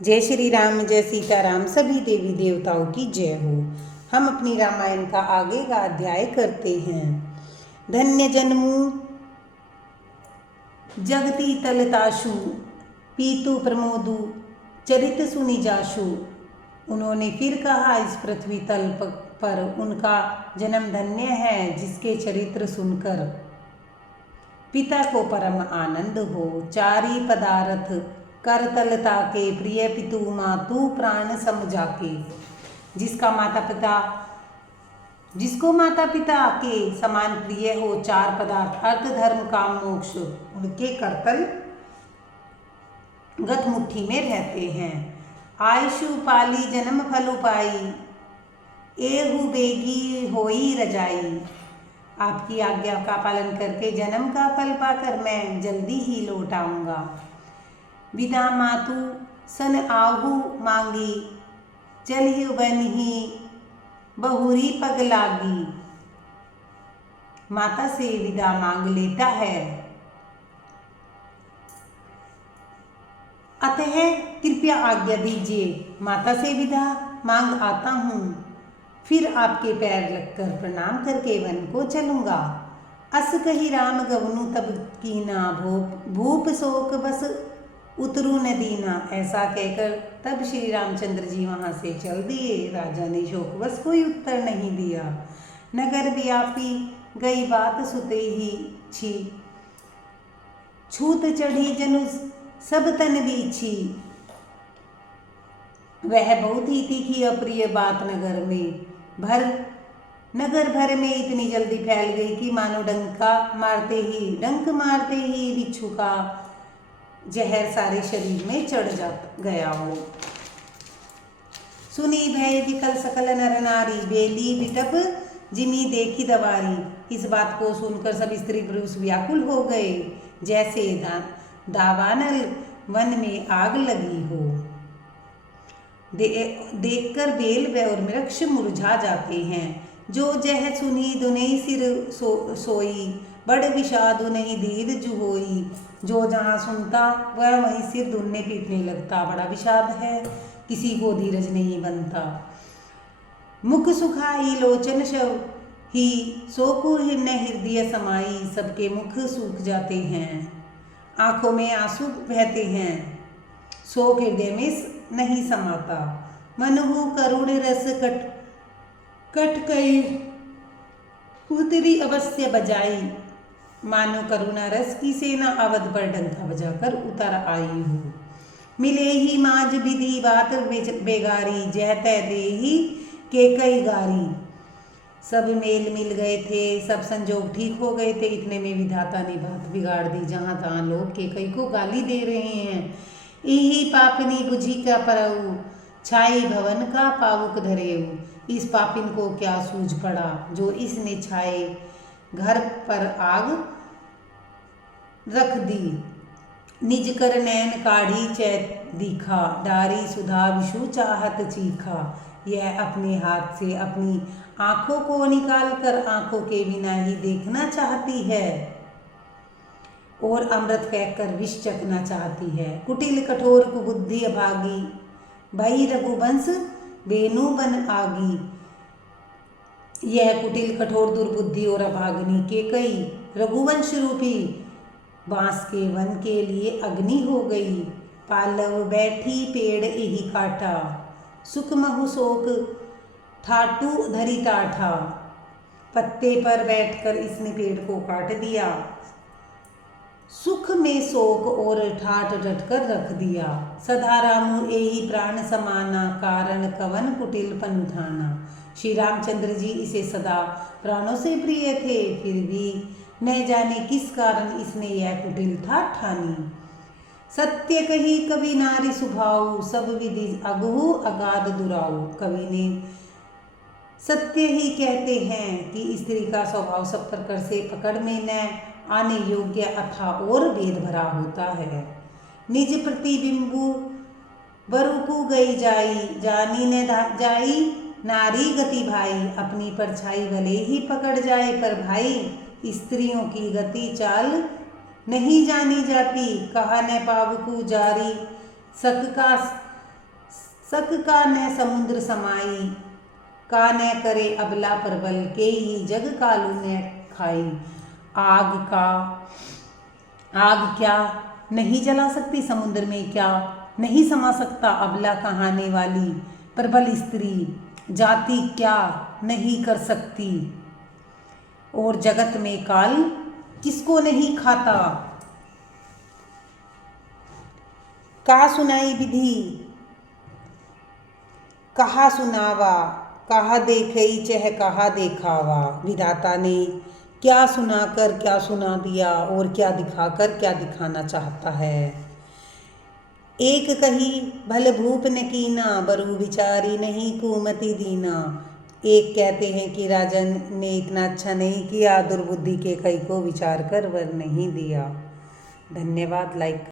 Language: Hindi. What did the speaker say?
जय श्री राम, जय सीताराम, सभी देवी देवताओं की जय हो। हम अपनी रामायण का आगे का अध्याय करते हैं। धन्य जन्मू जगती तलताशु पीतु प्रमोदु चरित सुनि जाशु। उन्होंने फिर कहा, इस पृथ्वी तल पर उनका जन्म धन्य है जिसके चरित्र सुनकर पिता को परम आनंद हो। चारी पदार्थ कर तलता के प्रिय पितु मातु प्राण सम जाके। जिसको माता पिता के समान प्रिय हो, चार पदार्थ अर्थ धर्म काम मोक्ष उनके करतल गत मुट्ठी में रहते हैं। आयशु पाली जन्म फल पाई एहु बेगी होई रजाई। आपकी आज्ञा का पालन करके जन्म का फल पाकर मैं जल्दी ही लौट आऊँगा। विदा मातु सन आहू मांगी चलहि बनहि बहुरी पग लागी। माता से विदा मांग लेता है, अतः कृपया आज्ञा दीजिए, माता से विदा मांग आता हूँ, फिर आपके पैर लगकर प्रणाम करके वन को चलूँगा। अस कही राम गवनु तब कीना भूप शोक बस उतरू न दीना। ऐसा कहकर तब श्री रामचंद्र जी वहाँ से चल दिए। राजा ने शोकवश कोई उत्तर नहीं दिया। नगर व्यापी गई बात सुते ही छी, छूत चढ़ी जनु सब तन बीछी। वह बहुत ही तीखी अप्रिय बात नगर भर में इतनी जल्दी फैल गई कि मानो डंक मारते ही बिच्छू का जहर सारे शरीर में चढ़ गया हो। सुनी भय विकल सकल नर नारी, बेली बिटप जिमी देखी दवारी। इस बात को सुनकर सब स्त्री पुरुष व्याकुल हो गए, जैसे दावानल वन में आग लगी हो। देखकर बेल और वृक्ष मुरझा जाते हैं। जो जह सुनी दुनई सिर सोई, बड़ विषाद नहीं धीर जुहोई। जो जहाँ सुनता वह वहीं सिर धुनने पीटने लगता। बड़ा विषाद है, किसी को धीरज नहीं बनता। मुख सुखाई लोचन शव ही, सोकु न हृदय समाई। सबके मुख सूख जाते हैं, आंखों में आंसू बहते हैं, शोक हृदय में नहीं समाता। मनहु करुण रस कट कई उतरी अवश्य बजाई। मानो करुणा रस की सेना अवध पर डंका बजाकर उतर आई हो। मिले ही माज विधि बात बेगारी, जह तय देही के कई गारी। सब मेल मिल गए थे, सब संजोग ठीक हो गए थे। इतने में विधाता ने बात बिगाड़ दी। जहाँ तहाँ लोग केकई को गाली दे रहे हैं। यही पापनी बुझी का परऊ, छाई भवन का पावुक धरेऊ। इस पापिन को क्या सूझ पड़ा जो इसने छाए घर पर आग रख दी। निज कर नैन काढ़ी चैत दिखा, डारी सुधा विषु चाहत चीखा। यह अपने हाथ से अपनी आंखों को निकाल कर आंखों के बिना ही देखना चाहती है और अमृत फेंक कर विष चखना चाहती है। कुटिल कठोर कुबुद्धि अभागी, भई रघुवंश बेनु बन आगी। यह कुटिल कठोर दुर्बुद्धि और अभागनी के कई रघुवंश रूपी बांस के वन के लिए अग्नि हो गई। पालव बैठी पेड़ यही काटा, सुख महु शोक ठाटू धरी टाठा। पत्ते पर बैठकर इसने पेड़ को काट दिया, सुख में शोक और ठाठ डटकर रख दिया। सदा रामु एही प्राण समाना, कारण कवन कुटिल पन ठाना। श्री रामचंद्र जी इसे सदा प्राणों से प्रिय थे, फिर भी न जाने किस कारण इसने यह कुटिलता ठानी। सत्य कही कवि नारी सुभाऊ, सब विधि अगहु अगाध दुराऊ। कवि ने सत्य ही कहते हैं कि स्त्री का स्वभाव सब प्रकार से पकड़ में न आने योग्य अथा और भेद भरा होता है। निज प्रतिबिंबु बरुकु गई जाई, जानी न जाई नारी गति भाई। अपनी परछाई भले ही पकड़ जाए पर भाई, स्त्रियों की गति चाल नहीं जानी जाती। कहा न पावकु जारी सक का सक का न समुद्र समाई, का न करे अबला परबल, के ही जग कालू न खाई। आग क्या नहीं जला सकती समुद्र में, क्या नहीं समा सकता अबला कहाने वाली, प्रबल स्त्री जाति क्या नहीं कर सकती। और जगत में काल किसको नहीं खाता। कहा सुनाई विधि कहा सुनावा, कहा देखई चह कहा देखावा। विधाता ने क्या सुनाकर क्या सुना दिया और क्या दिखाकर क्या दिखाना चाहता है। एक कही भल भूप न कीना, बरु विचारी नहीं कुमति दीना। एक कहते हैं कि राजन ने इतना अच्छा नहीं किया, दुर्बुद्धि के कई को विचार कर वर नहीं दिया। धन्यवाद। लाइक